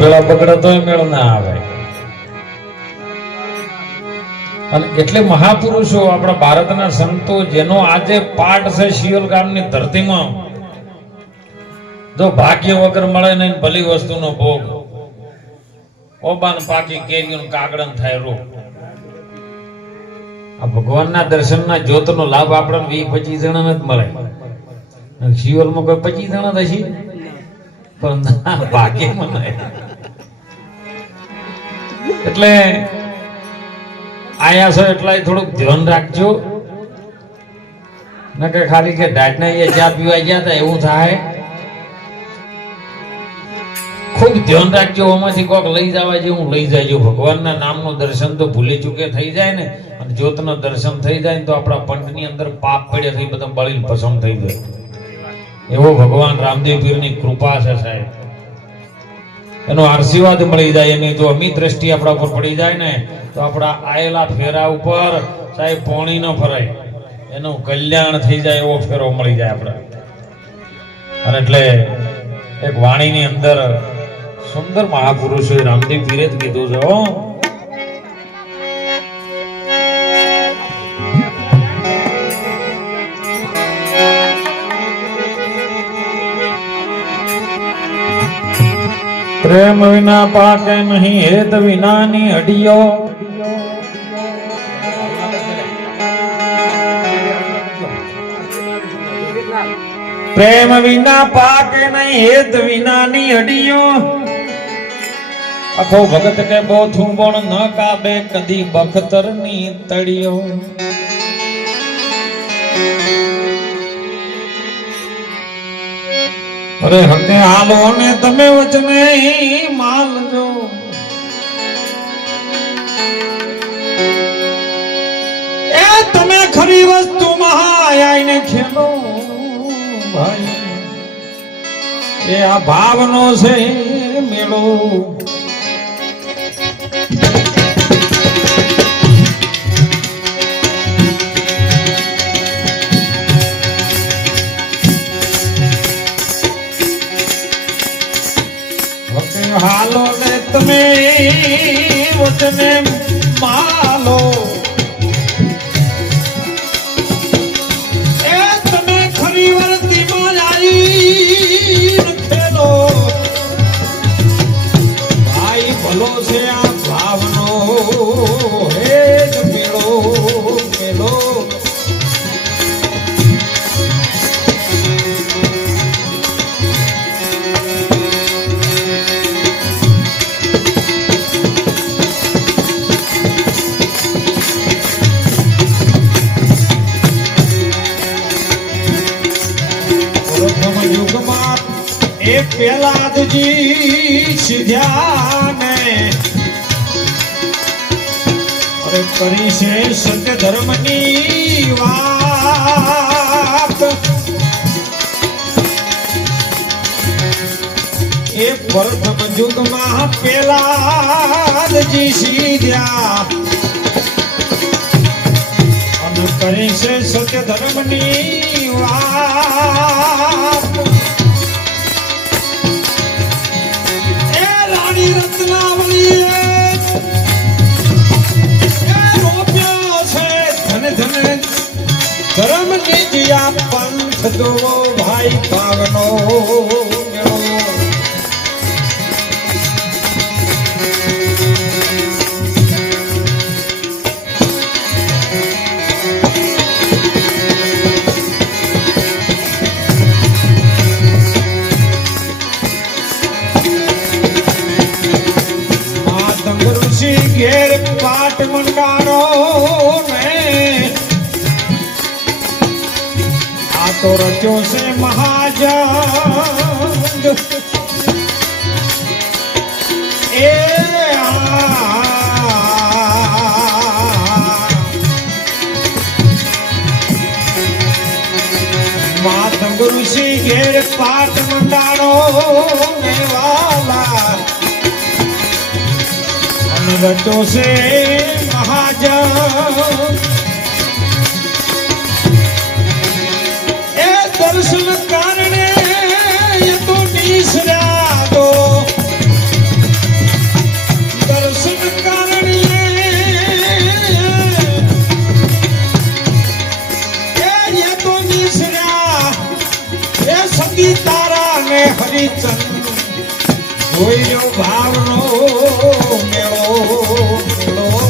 પેલા બગડે તોય મેળ ના આવે. અને એટલે મહાપુરુષો આપણા ભારતના સંતો જેનો આજે પાઠ છે શિયોલ ગામની ધરતીમાં, જો ભાગ્ય વગર મળે ને ભલી વસ્તુનો ભોગ, ઓબાન પાકી કેરીઓ કાગડન થાય રોગ. આ ભગવાનના દર્શનના જ્યોતનો લાભ આપણને 20-25 જણાને જ મળે. શિયોલમાં કોઈ 25 જણા થશે પણ ભાગ્યમાં નહીં. એટલે આયા છો એટલે થોડુંક ધ્યાન રાખજો, ન કે ખાલી કે ડાટના એ ચા પીવા ગયા હતા એવું થાય. ખૂબ ધ્યાન રાખજો, આમાંથી કોક લઈ જવા જેવું લઈ જાયજો. ભગવાનના નામનું દર્શન તો ભૂલી ચૂકે થઈ જાય ને, અને જ્યોતનું દર્શન થઈ જાય ને તો આપણા પંડની અંદર પાપ પડે થઈ બધા બળીને ભસમ થઈ જાય. એવો ભગવાન રામદેવ પીરની કૃપા છે સાહેબ, એનો આશીર્વાદ મળી જાય. એની જો અમી દ્રષ્ટિ આપણા ઉપર પડી જાય ને તો આપણા આયેલા ફેરા ઉપર સાહેબ પોણી ન ફરાય, એનું કલ્યાણ થઈ જાય એવો ફેરો મળી જાય આપણે. અને એટલે એક વાણીની અંદર સુંદર મહાપુરુષોએ રામદેવ પીરે જ કીધું છે, પ્રેમ વિના પાકે નહીં હેત વિનાની હડિયો. પ્રેમ વિના પાકે નહીં હેત વિનાની હડિયો. અખો ભગત કે બોથું બોણ ન કાબે કદી બખતરની તળિયો. અરે હકે હાલો ને તમે વચને માલજો. એ તમે ખરી વસ્તુ આઈને ખેલો ભાઈ, એ આ ભાવનો છે મેળો. હાલો ને તમે વચને માલો. એ તમે ખરી વર્તીમાં આવી ખેલો ભાઈ, ભલો છે આ ભાવનો હે જ મેળો મેળો. પેલાદજી સીધ્યા ને અરે કરી છે સત્ય ધર્મની વાત. એ પ્રથમ યુગમાં પેલાદજી સીધ્યા અને કરી છે સત્ય ધર્મની વાત. રત્નાવલી રોપ્યો છે ધન ધન ધર્મ નીતિયા પંથ દો ભાઈ ભાવનો. ઘેર પાટ મંડાણો ને આ તો રચ્યો છે મહાજંગ. એ માતંગ ઋષિ ઘેર પાટ મંડાણો ને વાલા રચો છે મહાજન. એ દર્શન કારણે એ તો નીસર્યા તો જોઈયો ભાવનો મેળો મેળો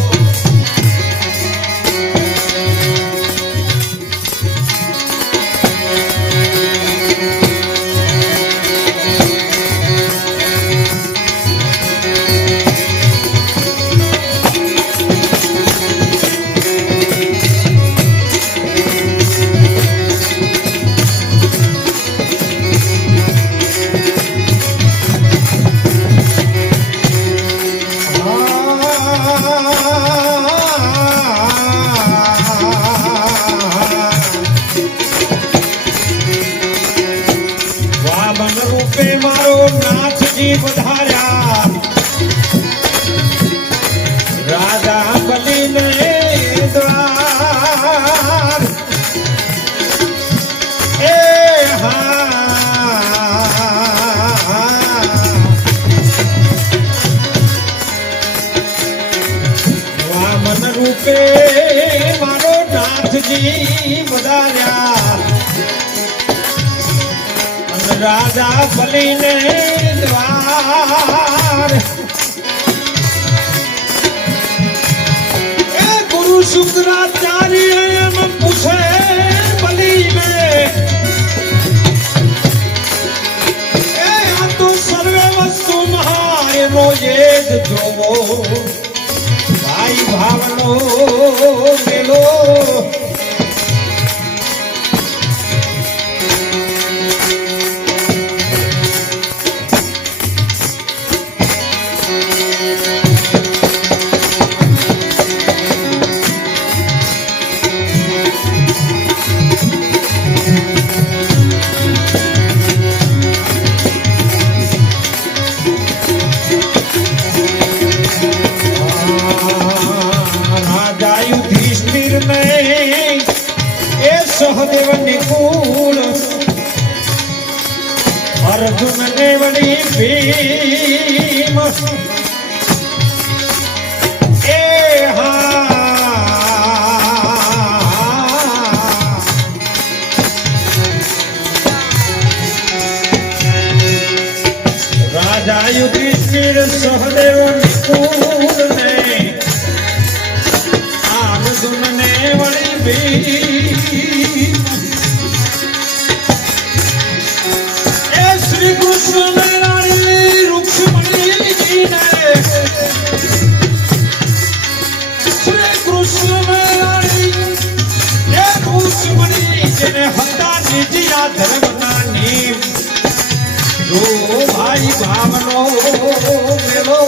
રાજા બલીને દ્વાર એ વામન રૂપે મારો નાથજી વધાર્યા રાજા બલીને દ્વાર એ ગુરુ શુક્રાચાર્ય એમ પૂછે બલીને એ આ તો સર્વે વસ્તુ મહાયનો યેદ જોવો ભાઈ ભાવનો મેલો સહદેવ નિકુળ અર્જુન ને વળી ભીમ એ રાજા યુધિષ્ઠિર સહદેવ નિકુળ ને અર્જુન ને વળી ભીમ શ્રી કૃષ્ણ ને રાણી રૂક્ષ્મણી ને શ્રી કૃષ્ણ ને રાણી એ રૂક્ષ્મણી જેને હતા નિજિયા ધર્મના નીમ જો ભાઈ ભાવનો મેલો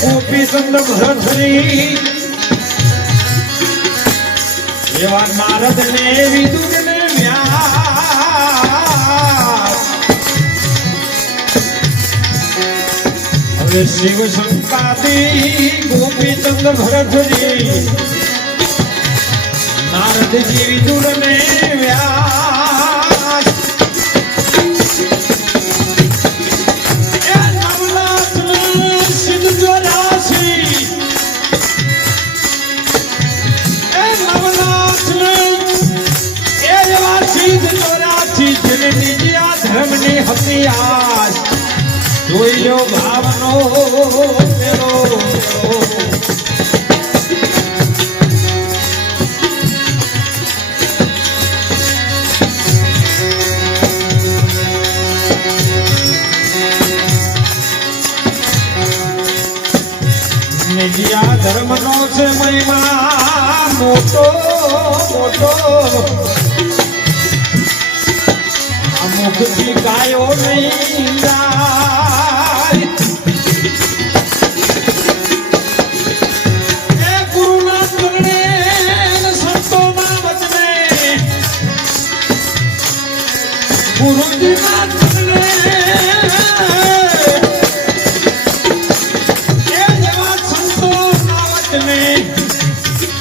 ગોપી સંત ભરતરી એવા નારદ ને વિદુર ને વ્યાસ હવે શિવ સંપાદી ગોપી સંત ભરતરી નારદજી વિદુર ને વ્યાસ ધર્મની હતિયાર જોઈયો ભાવનો મેળો નિજિયા ધર્મનો છે મહિમા મોટો મોટો મુખથી ગાયો નહીં જાય એ ગુરુના ચરણે સંતોના વચને ગુરુજીના ચરણે એ જેવા સંતોના વચને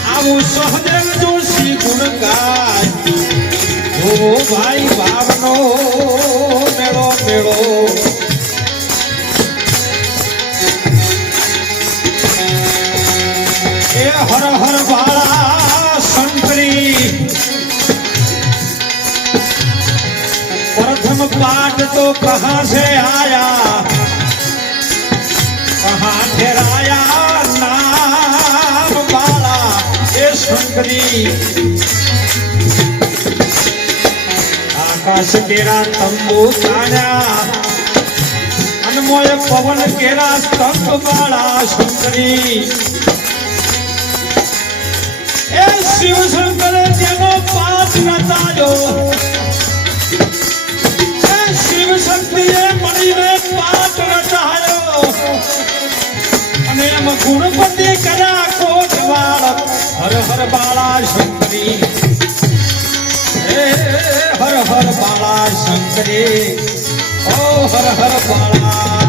આવું સહદેવ જોશી ગુણ ગાય ઓ ભાઈ ભાવનો મેળો મેળો એ હર હર બાળા શંકરી प्रथम पाठ तो कहाँ से आया कहाँ ठहराया नाम बाला ए शंकरी आकाश केरा तंबू ताण्या अनमोय पवन केरा स्तंभ बाला शंकरी ए शिव शंकर तेनो पाठ नचायो शिव शक्तिए મળીને પાઠ રચાયો અને એમ ગુણપતિ કર્યા કોટવાળ હર હર બાળા શંકરી હે હર હર બાળા શંકરી ઓ હર હર બાળા